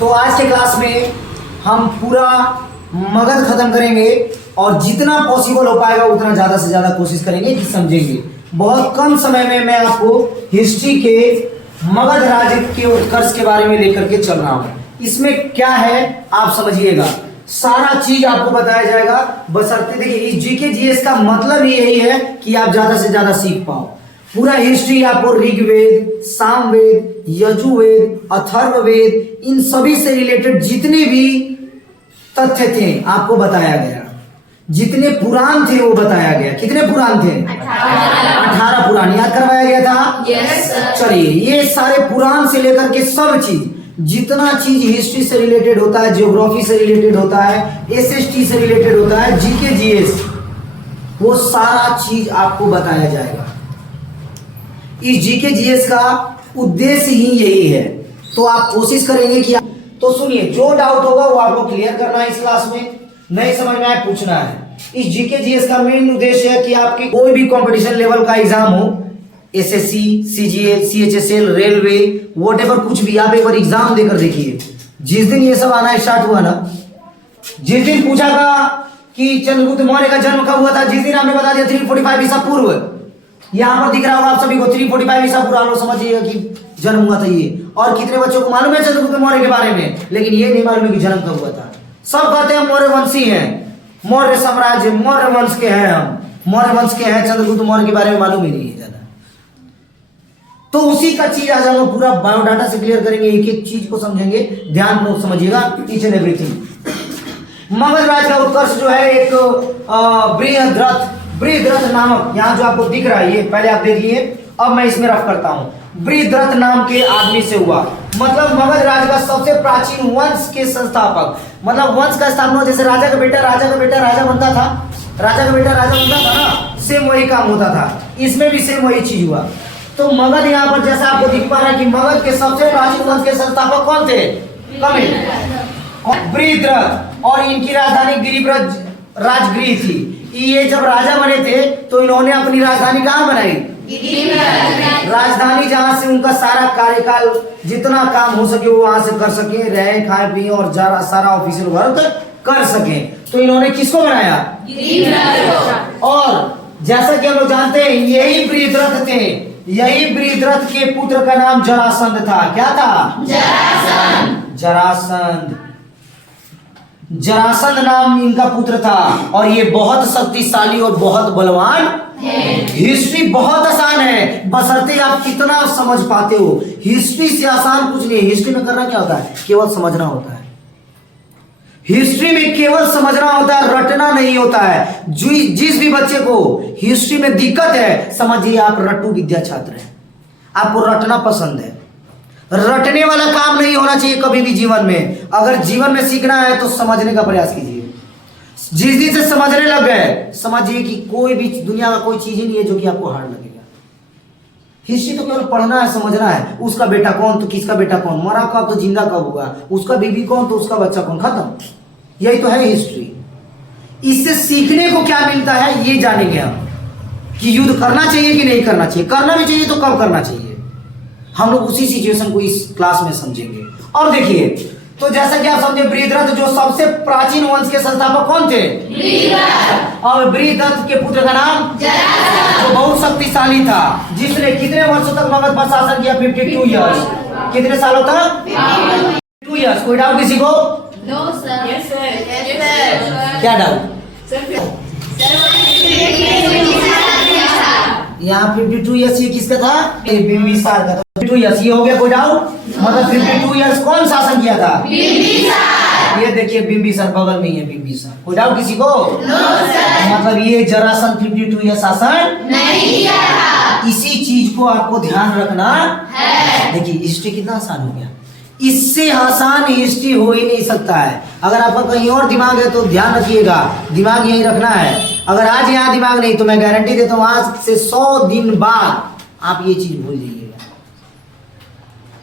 तो आज के क्लास में हम पूरा मगध खत्म करेंगे और जितना पॉसिबल हो पाएगा उतना ज़्यादा से ज़्यादा कोशिश करेंगे कि समझेंगे। बहुत कम समय में मैं आपको हिस्ट्री के मगध राज्य के उत्कर्ष के बारे में लेकर के चल रहा हूँ। इसमें क्या है आप समझिएगा, सारा चीज आपको बताया जाएगा। बशर्ते देखिए इस जीके जीएस का मतलब ही यही है कि आप ज्यादा से ज्यादा सीख पाओ। पूरा हिस्ट्री आपको ऋग्वेद, सामवेद, यजुर्वेद, अथर्ववेद इन सभी से रिलेटेड जितने भी तथ्य थे आपको बताया गया। जितने पुराण थे वो बताया गया। कितने पुराण थे? 18 पुराण याद करवाया गया था। चलिए ये सारे पुराण से लेकर के सब चीज, जितना चीज हिस्ट्री से रिलेटेड होता है, ज्योग्राफी से रिलेटेड होता है, एसएसटी से रिलेटेड होता है, जीके जीएस, वो सारा चीज आपको बताया जाएगा। इस जीके जीएस का उद्देश्य ही यही है। तो आप कोशिश करेंगे कि तो सुनिए, जो डाउट होगा वो आपको क्लियर करना है इस क्लास में, नहीं समझ में आए पूछना है। इस जीके जीएस का मेन उद्देश्य है कि आपकी कोई भी कंपटीशन लेवल का एग्जाम हो, SSC, CGL, CHSL, railway, whatever, कुछ भी आप एक बार एग्जाम देकर देखिए। जिस दिन ये सब आना स्टार्ट हुआ ना, जिस दिन पूछा था कि चंद्रगुप्त मौर्य का जन्म कब हुआ था, जिस दिन आपने बता दिया 345 ईसा पूर्व, यहाँ पर दिख रहा होगा आप सभी को 345 ईसा पूर्व, आप लोग समझिएगा कि जन्म हुआ था ये। और कितने बच्चों को मालूम है चंद्रगुप्त मौर्य के बारे में, लेकिन ये नहीं मालूम है कि जन्म कब हुआ था। सब कहते हैं मौर्य वंशी हैं, मौर्य साम्राज्य, मौर्य वंश के हैं, हम मौर्य वंश के हैं, चंद्रगुप्त मौर्य के बारे में मालूम ही नहीं है ज्यादा। तो उसी का चीज आज हम पूरा बायोडाटा से क्लियर करेंगे, एक एक चीज को समझेंगे, ध्यान में समझिएगा ईच एंड एवरीथिंग। मगध राज्य का उत्कर्ष जो है एक बृहद्रथ नामक, यहाँ जो आपको दिख रहा है ये पहले आप देखिए, अब मैं इसमें रफ करता हूँ। बृहद्रथ नाम के आदमी से हुआ, मतलब मगध राज्य का सबसे प्राचीन वंश के संस्थापक, मतलब वंश का स्थापना, जैसे राजा का बेटा राजा बनता था, राजा का बेटा राजा बनता था ना, सेम वही काम होता था। इसमें भी सेम वही चीज हुआ। तो मगध यहाँ पर जैसा आपको दिख पा रहा है कि मगध के सबसे प्राचीन वंश के संस्थापक कौन थे? बृहद्रथ, और इनकी राजधानी गिरिब्रज राजगृह थी। ये जब राजा बने थे तो इन्होंने अपनी राजधानी कहाँ बनाई? राजधानी, जहां से उनका सारा कार्यकाल जितना काम हो सके वो वहां से कर सके, रहे खाए पिए और सारा ऑफिशियल वर्क कर सके। तो इन्होंने किसको बनाया? और जैसा कि हम लोग जानते हैं यही बृहद्रथ थे, यही बृहद्रथ के पुत्र का नाम जरासंध था। क्या था? जरासंध। जरासंध नाम इनका पुत्र था और ये बहुत शक्तिशाली और बहुत बलवान है। हिस्ट्री बहुत आसान है, बशर्ते आप कितना समझ पाते हो। हिस्ट्री से आसान कुछ नहीं है। हिस्ट्री में करना क्या होता है? केवल समझना होता है। हिस्ट्री में केवल समझना होता है, रटना नहीं होता है। जिस भी बच्चे को हिस्ट्री में दिक्कत है, समझिए आप रट्टू विद्या छात्र हैं, आपको रटना पसंद है। रटने वाला काम नहीं होना चाहिए कभी भी जीवन में। अगर जीवन में सीखना है तो समझने का प्रयास कीजिए। जिस दिन से समझने लग गए, समझिए कि कोई भी दुनिया का कोई चीज ही नहीं है जो कि आपको हार्ड लगेगा। हिस्ट्री तो केवल पढ़ना है, समझना है। उसका बेटा कौन तो किसका बेटा कौन, मरा कब तो जिंदा कब होगा, उसका बीबी कौन तो उसका बच्चा कौन, खत्म। यही तो है हिस्ट्री। इससे सीखने को क्या मिलता है ये जानेंगे हम, कि युद्ध करना चाहिए कि नहीं करना चाहिए, करना भी चाहिए तो कब करना चाहिए। हम लोग उसी सिचुएशन को इस क्लास में समझेंगे। और देखिए, तो जैसा कि आप समझे, बृहद्रथ जो सबसे प्राचीन वंश के संस्थापक कौन थे? और बृहद्रथ के पुत्र का नाम जो बहुत शक्तिशाली था, जिसने कितने वर्षों तक मगध पर शासन किया? 52 ईयर्स। कितने सालों तक? 52 ईयर्स। कोई डाउट किसी को? No sir. Yes sir. क्या डाउट? यहाँ 52 ईयर्स ये किसका था? बिंबिसार का। 52 ईयर्स ये हो गया, कोई डाउट? मतलब 52 ईयर्स कौन शासन किया था? बिंबिसार। ये देखिए बिंबिसार बगल में ही है बिंबिसार। कोई डाउट किसी को? No sir. मतलब ये जरासंध 52 ईयर्स शासन नहीं किया था। इसी चीज को आपको ध्यान रखना है। देखिए हिस्ट्री कितना आसान हो गया, इससे आसान हिस्ट्री हो ही नहीं सकता है। अगर आपका कहीं और दिमाग है तो ध्यान रखिएगा, दिमाग यही रखना है। अगर आज यहाँ दिमाग नहीं तो मैं गारंटी देता हूँ आज से 100 दिन बाद आप ये चीज भूल जाइएगा,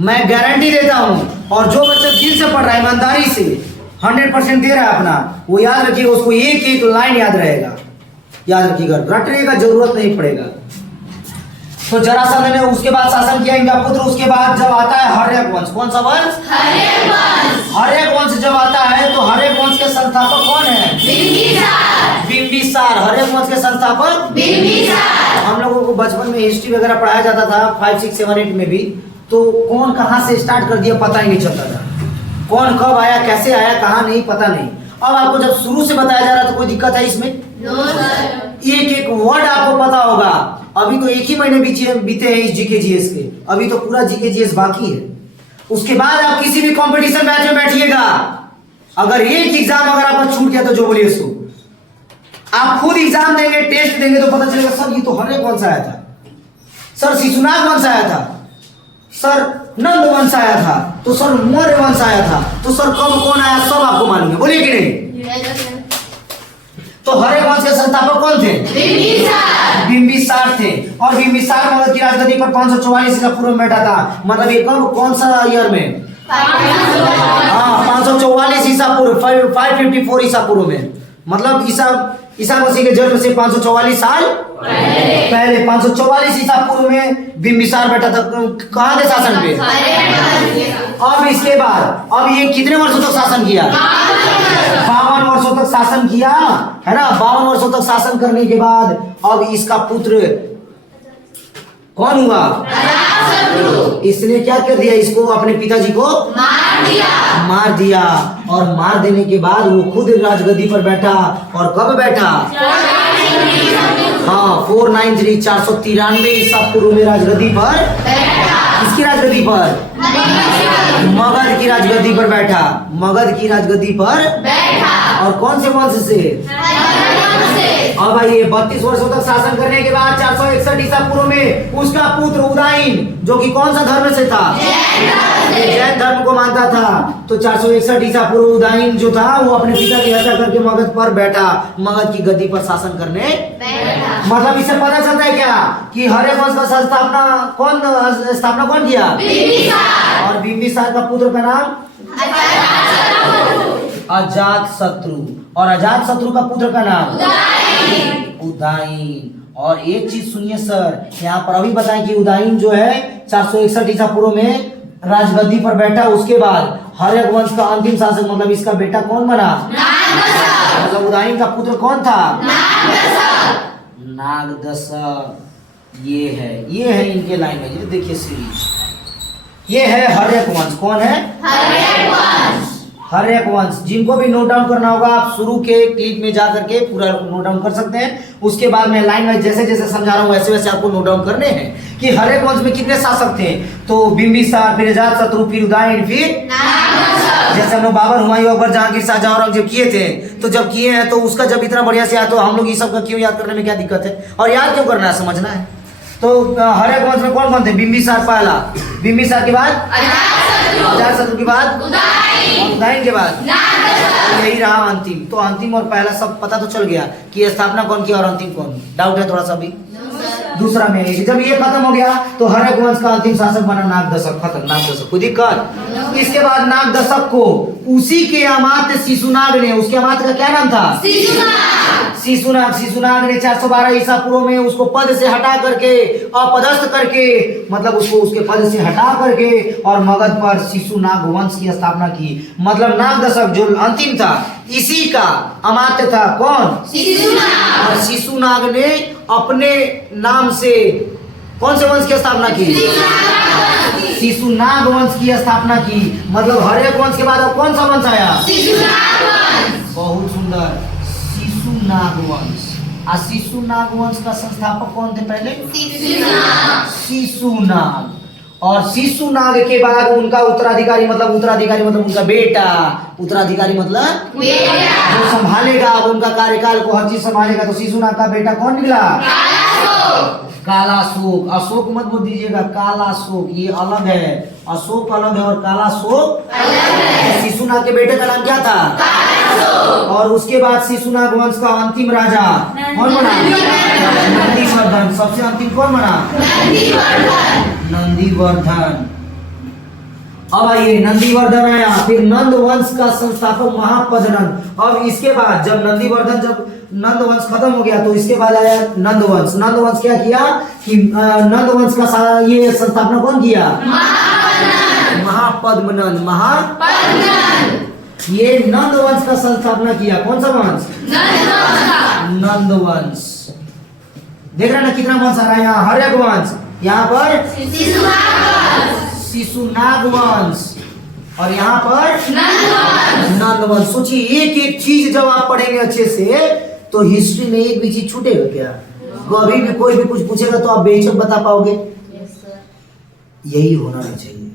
मैं गारंटी देता हूँ। और जो बच्चा दिल से पढ़ रहा है, ईमानदारी से 100% दे रहा है अपना, वो याद रखिएगा, उसको एक एक लाइन याद रहेगा। याद रखिएगा, रटने का जरूरत नहीं पड़ेगा। तो जरासंध ने उसके बाद शासन किया इनका पुत्र। उसके बाद जब आता है हर्यक वंश, कौन सा वंश? हर्यक वंश जब आता है तो हर्यक वंश के संस्थापक कौन है? बिंबिसार। हर्यक वंश के संस्थापक बिंबिसार। हम लोगों को बचपन में हिस्ट्री वगैरह पढ़ाया जाता था 5, 6, 7, 8 में भी, तो कौन कहाँ से स्टार्ट कर दिया पता ही नहीं चलता था, कौन कब आया, कैसे आया, कहाँ नहीं, पता नहीं। अब आपको जब शुरू से बताया जा रहा तो कोई दिक्कत है इसमें? एक एक वर्ड आपको पता होगा। अभी तो एक ही महीने बीते हैं इस जीके जीएस के, अभी तो पूरा जीके जीएस बाकी है। उसके बाद आप किसी भी कंपटीशन बैच में बैठिएगा, अगर एक एग्जाम अगर आपका छूट गया तो जो बोलिए सो, आप खुद एग्जाम देंगे, टेस्ट देंगे तो पता चलेगा सर ये तो हर्यक वंश आया था, सर शिशुनाग वंश आया था, सर नंद वंश आया था, तो सर मौर्य वंश आया था, तो सर कब कौन आया सब आपको मालूम है, बोलिए कि नहीं? तो हर्यक वंश के संस्थापक कौन थे? बिंबिसार थे। और बिंबिसार मगध की राजगद्दी पर 544 ईसा पूर्व में बैठा था। मतलब ये कब, कौन सा ईयर में? 544 ईसा पूर्व, 554 ईसा पूर्व में। मतलब ईसा मसीह के जन्म से 544 साल पहले 544 ईसा पूर्व में बिंबिसार बैठा था। कहाँ के शासन पे? अब इसके बाद अब ये कितने वर्षों तक शासन किया? 52 वर्षों तक शासन किया, है ना। 52 वर्षों तक शासन करने के बाद अब इसका पुत्र कौन हुआ? इसने क्या कर दिया? इसको, अपने पिताजी को मार दिया। और मार देने के बाद वो खुद राजगद्दी पर बैठा। और कब बैठा? 493 493 ईसा पूर्व में राजगद्दी पर। किसकी राजगद्दी पर? मगध की राजगद्दी पर बैठा। मगध की राजगद्दी पर बैठा। और कौन से वंश से? अब आइए 32 वर्षों तक शासन करने के बाद 461 ईसा पूर्व में उसका पुत्र उदयन, जो कि कौन सा धर्म से था? जैन धर्म को मानता था। तो 461 ईसा पूर्व उदयन जो था वो अपने पिता की हत्या करके मगध पर बैठा, मगध की गद्दी पर शासन करने बैठा। मतलब इससे पता चलता है क्या कि हर्यक वंश का स्थापना कौन किया? और बिंबिसार का पुत्र का नाम अजात शत्रु। और अजात शत्रु का पुत्र का नाम उदयन। और एक चीज सुनिए सर, यहाँ पर अभी बताएं कि उदयन जो है 461 ईसा पूर्व में राजगद्दी पर बैठा। उसके बाद हर्यक वंश का अंतिम शासक, मतलब इसका बेटा कौन बना? मतलब उदयन का पुत्र कौन था? नागदशक। ये है इनके लाइन में, ये देखिए सीरीज, ये है हर्यक वंश। कौन है? हर्यक वंश। जिनको भी नोट डाउन करना होगा आप शुरू के क्लिप में जा करके पूरा नोट डाउन कर सकते हैं। उसके बाद मैं लाइन में जैसे जैसे समझा रहा हूँ वैसे वैसे आपको नोट डाउन करने हैं कि हर्यक वंश में कितने शासक थे। तो बिंबिसार, फिर अजात शत्रु, फिर उदयन, फिर जैसे हम लोग बाबर, हुमायूं, अकबर, जहांगीर, शाहजहां, औरंगजेब किए थे। तो जब किए हैं तो उसका जब इतना बढ़िया से आया तो हम लोग ये सब का क्यों याद करने में क्या दिक्कत है? और याद क्यों करना है, समझना है। तो हर्यक वंश में कौन कौन थे? बिंबिसार पहला, बिंबिसार के बाद अजात शत्रु के बाद उदयन के बाद यही रहा अंतिम। तो अंतिम और पहला सब पता तो चल गया कि स्थापना कौन की और अंतिम कौन। डाउट है थोड़ा सा भी? दूसरा में जब ये खत्म हो गया तो हर्यक वंश का अंतिम शासक बना नागदशक। खत्म, नागदशक कोई दिक्कत? इसके बाद नागदशक को उसी के अमात्य शिशुनाग ने, उसके अमात्य का क्या नाम था? शिशुनाग ने 412 ईसा पूर्व में उसको पद से हटा करके, अपदस्थ करके, मतलब उसको उसके पद से हटा करके और मगध पर शिशुनाग वंश की स्थापना की। मतलब नागदशक जो अंतिम था इसी का अमात्य था कौन? और शिशुनाग ने अपने नाम से कौन से वंश की स्थापना की? शिशुनाग वंश की स्थापना की। मतलब हर्यक वंश के बाद अब कौन सा वंश आया? बहुत सुंदर, शिशुनाग वंश। शिशुनाग वंश का संस्थापक कौन थे पहले? शिशुनाग। और शिशुनाग के बाद उनका उत्तराधिकारी मतलब उनका बेटा। उत्तराधिकारी मतलब जो संभालेगा अब उनका कार्यकाल को, हर चीज संभालेगा। तो शिशुनाग का बेटा कौन निकला? कालाशोक। अशोक मत बोल दीजिएगा, कालाशोक ये अलग है। अशोक अलग है और कालाशोक अलग है। शिशुनाग के बेटे का नाम क्या था? और उसके बाद शिशुनाग वंश का अंतिम राजा कौन बना? नंदीवर्धन। सबसे अंतिम कौन बना? नंदीवर्धन। अब आइए नंदीवर्धन आया, फिर नंद वंश का संस्थापक महापद्मनंद। अब इसके बाद जब नंद वंश खत्म हो गया तो इसके बाद आया नंद वंश। नंद वंश क्या किया कि नंद वंश का ये संस्थापना कौन किया? महापद्मनंद। ये नंद वंश का संस्थापना किया। कौन सा वंश? नंद वंश। देख रहे ना कितना वंश आ रहा है यहाँ? हर्यक वंश, यहाँ पर शिशुनाग वंश, और यहाँ पर नंद वंश। सोचिए एक एक चीज जब आप पढ़ेंगे अच्छे से तो हिस्ट्री में एक भी चीज छूटेगा क्या? कभी भी कोई भी कुछ पूछेगा तो आप बेहिचक बता पाओगे? यही होना नहीं चाहिए।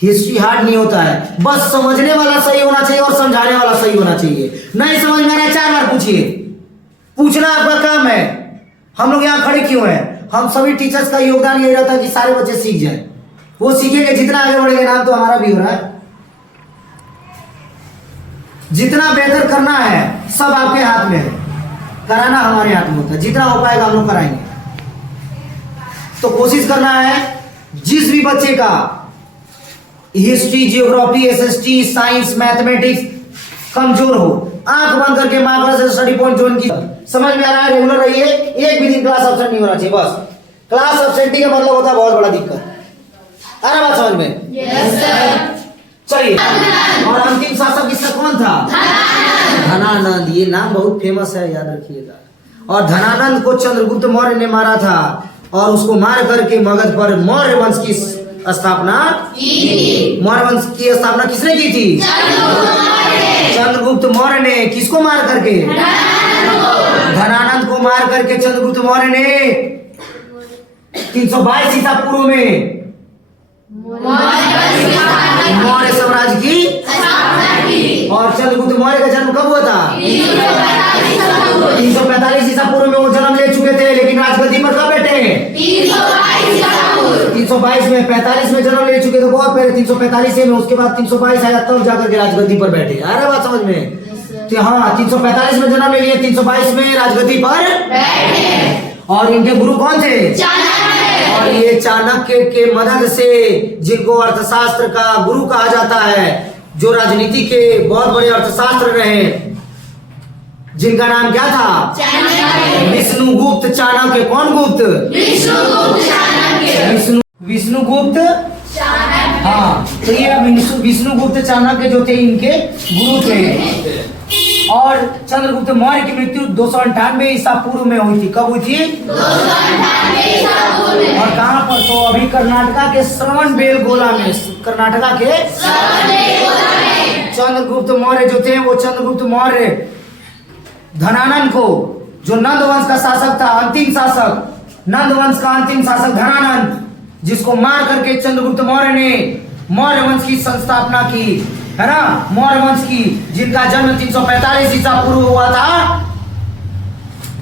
हिस्ट्री हार्ड नहीं होता है, बस समझने वाला सही होना चाहिए और समझाने वाला सही होना चाहिए। नहीं समझ में आ रहा है 4 बार पूछिए, पूछना आपका काम है। हम लोग यहाँ खड़े क्यों हैं? हम सभी टीचर्स का योगदान यही रहता है कि सारे बच्चे सीख जाएं। वो सीखेंगे, जितना आगे बढ़ेंगे, नाम तो हमारा भी हो रहा है। जितना बेहतर करना है सब आपके हाथ में है, कराना हमारे हाथ में होता है। जितना हो पाएगा हम लोग कराएंगे। तो कोशिश करना है जिस भी बच्चे का history, geography, SST, science, mathematics कमजोर हो, आंख बंद करके माँ क्लास स्टडी पॉइंट ज्वाइन की। समझ में आ रहा है? रेगुलर रहिए, एक भी दिन क्लास एब्सेंट नहीं होना चाहिए। बस क्लास एब्सेंटिंग का मतलब होता है बहुत बड़ा दिक्कत। आ रहा बात समझ में? Yes sir. चलिए, और अंतिम शासक इसका कौन था? धनानंद। ये नाम बहुत फेमस है, याद रखिएगा। और धनानंद को चंद्रगुप्त मौर्य ने मारा था और उसको मार करके मगध पर मौर्य वंश की स्थापना की। मौर्य वंश की स्थापना किसने की थी? चंद्रगुप्त मौर्य ने। किसको मार करके? धनानंद को मार करके चंद्रगुप्त मौर्य ने 322 ईसा पूर्व में मौर्य साम्राज्य की स्थापना की। और चंद्रगुप्त मौर्य का जन्म कब हुआ था? 345 ईसा पूर्व में वो जन्म ले चुके थे, लेकिन राजगद्दी पर कब बैठे? 322 में। 45 में जन्म ले चुके थे, बहुत पहले 345 में। उसके बाद 322 आया तब जाकर के राजगद्दी पर बैठे। आ रहा बात समझ में? हाँ, 345 में जन्म ले लिए, 322 में राजगद्दी पर बैठे। और इनके गुरु कौन थे? और ये चाणक्य के मदद से, जिनको अर्थशास्त्र का गुरु कहा जाता है, जो राजनीति के बहुत बड़े अर्थशास्त्र रहे, जिनका नाम क्या था? विष्णुगुप्त चाणक्य। कौन गुप्त? विष्णुगुप्त। हाँ, तो ये विष्णुगुप्त चाणक्य जो थे इनके गुरु थे। और चंद्रगुप्त मौर्य की मृत्यु 298 ईसा पूर्व में हुई थी। कब हुई थी? 298 ईसा पूर्व में। और कहाँ पर? तो अभी कर्नाटका के श्रवणबेलगोला में। कर्नाटका के श्रवणबेलगोला में चंद्रगुप्त मौर्य जो थे, वो चंद्रगुप्त मौर्य धनानंद को, जो नंद वंश का शासक था, अंतिम शासक, नंद वंश का अंतिम शासक धनानंद, जिसको मार करके चंद्रगुप्त मौर्य ने मौर्य वंश की संस्थापना की, है ना? मौर्य वंश की, जिनका जन्म 345 ईसा पूर्व हुआ था,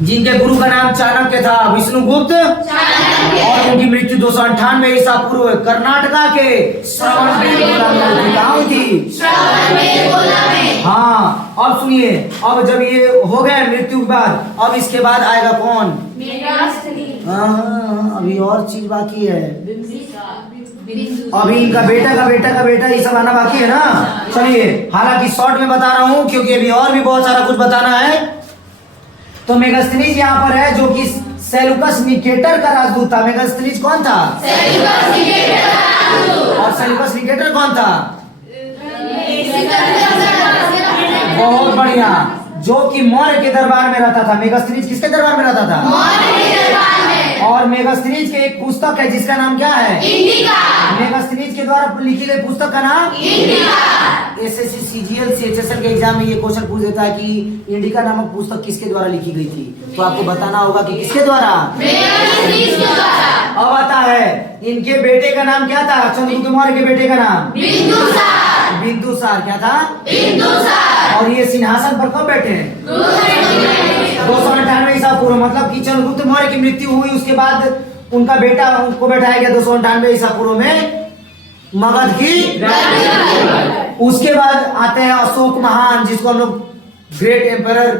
जिनके गुरु का नाम चाणक्य था, विष्णुगुप्त, और उनकी मृत्यु 298 ईसा पूर्व कर्नाटका के श्रवणबेलगोला में। कहाँ हुई थी? श्रवणबेलगोला में। हाँ, अब सुनिए, अब जब ये हो गए मृत्यु के बाद, अब इसके बाद आएगा कौन? अभी और चीज बाकी है। अभी इनका बेटा का बेटा का बेटा, ये सब आना बाकी है ना। चलिए, हालांकि शॉर्ट में बता रहा हूँ क्योंकि अभी और भी बहुत सारा कुछ बताना है। तो मेगास्थनीज यहाँ पर है, जो कि सेल्यूकस निकेटर का राजदूत था। मेगास्थनीज कौन था? और सेल्यूकस निकेटर कौन था? बहुत बढ़िया, जो कि मौर्य के दरबार में रहता था। मेगास्थनीज किसके दरबार में रहता था? मौर्य के दरबार में। और मेगास्थनीज के एक पुस्तक है जिसका नाम क्या है? इंडिका। मेगास्थनीज के द्वारा लिखी गई पुस्तक का नाम इंडिका। एसएससी, सीजीएल, सीएचएसएल के एग्जाम में ये क्वेश्चन पूछ देता है कि इंडिका नामक पुस्तक किसके द्वारा लिखी गई थी, तो आपको बताना होगा कि किसके द्वारा? मेगास्थनीज के द्वारा। अब आता है, इनके बेटे का नाम क्या था? चंद्रगुप्त मौर्य के बेटे का नाम बिंदुसार। बिंदुसार क्या था? बिंदुसार। और ये सिंहासन पर कब बैठे? 298 ईसा पूर्व। मतलब कि चंद्रगुप्त मौर्य की मृत्यु हुई, उसके बाद उनका बेटा उनको बैठाया गया 298 ईसा पूर्व में मगध की। उसके बाद आते हैं अशोक महान, जिसको हम लोग ग्रेट एम्परर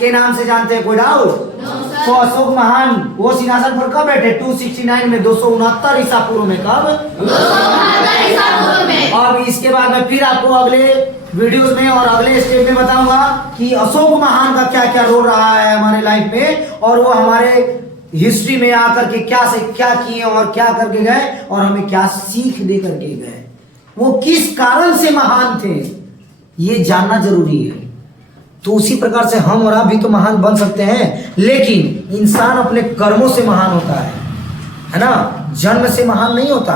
के नाम से जानते हैं। कोई डाउट? तो अशोक महान वो सिंहासन पर कब बैठे? 269 में, 269 ईसा पूर्व में। कब? 269 ईसा पूर्व में। अब इसके बाद मैं फिर आपको अगले वीडियोस में और अगले स्टेप में बताऊंगा कि अशोक महान का क्या क्या रोल रहा है हमारे लाइफ में, और वो हमारे हिस्ट्री में आकर के क्या से क्या किए और क्या करके गए और हमें क्या सीख दे करके गए, वो किस कारण से महान थे, ये जानना जरूरी है। तो उसी प्रकार से हम और आप भी तो महान बन सकते हैं, लेकिन इंसान अपने कर्मों से महान होता है ना। जन्म से महान नहीं होता,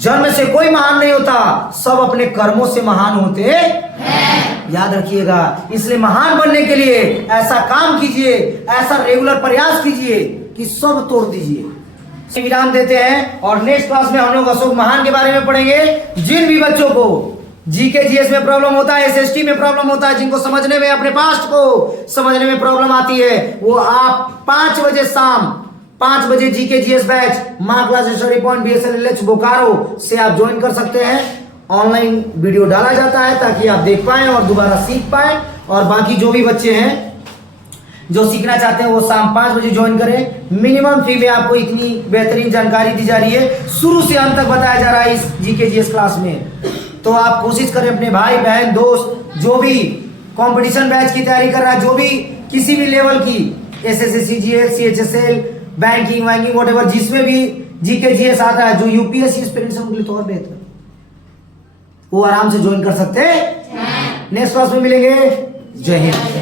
जन्म से कोई महान नहीं होता, सब अपने कर्मों से महान होते हैं। याद रखिएगा। इसलिए महान बनने के लिए ऐसा काम कीजिए, ऐसा रेगुलर प्रयास कीजिए कि सब तोड़ दीजिए। विराम देते हैं और नेक्स्ट क्लास में हम लोग अशोक महान के बारे में पढ़ेंगे। जिन भी बच्चों को जीके जीएस में प्रॉब्लम होता है, एसएसटी में प्रॉब्लम होता है, जिनको समझने में, अपने पास्ट को समझने में प्रॉब्लम आती है, वो आप 5 बजे शाम 5 बजे जीके जीएस बैच माँ class study point BSLH Bokaro से आप ज्वाइन कर सकते हैं। ऑनलाइन वीडियो डाला जाता है ताकि आप देख पाएं और दोबारा सीख पाएं। और बाकी जो भी बच्चे हैं जो सीखना चाहते हैं वो शाम 5 बजे ज्वाइन करें। मिनिमम फी में आपको इतनी बेहतरीन जानकारी दी जा रही है, शुरू से अंत तक बताया जा रहा है इस जीके जीएस क्लास में। तो आप कोशिश करें अपने भाई बहन दोस्त जो भी कंपटीशन बैच की तैयारी कर रहा है, जो भी किसी भी लेवल की SSC CGL CHSL banking banking whatever, जिसमें भी जीके जीएस आता है, जो यूपीएससी एस्पिरेंट्स है उनके लिए तो और बेहतर, वो आराम से ज्वाइन कर सकते हैं। नेक्स्ट क्लास में मिलेंगे। जय हिंद।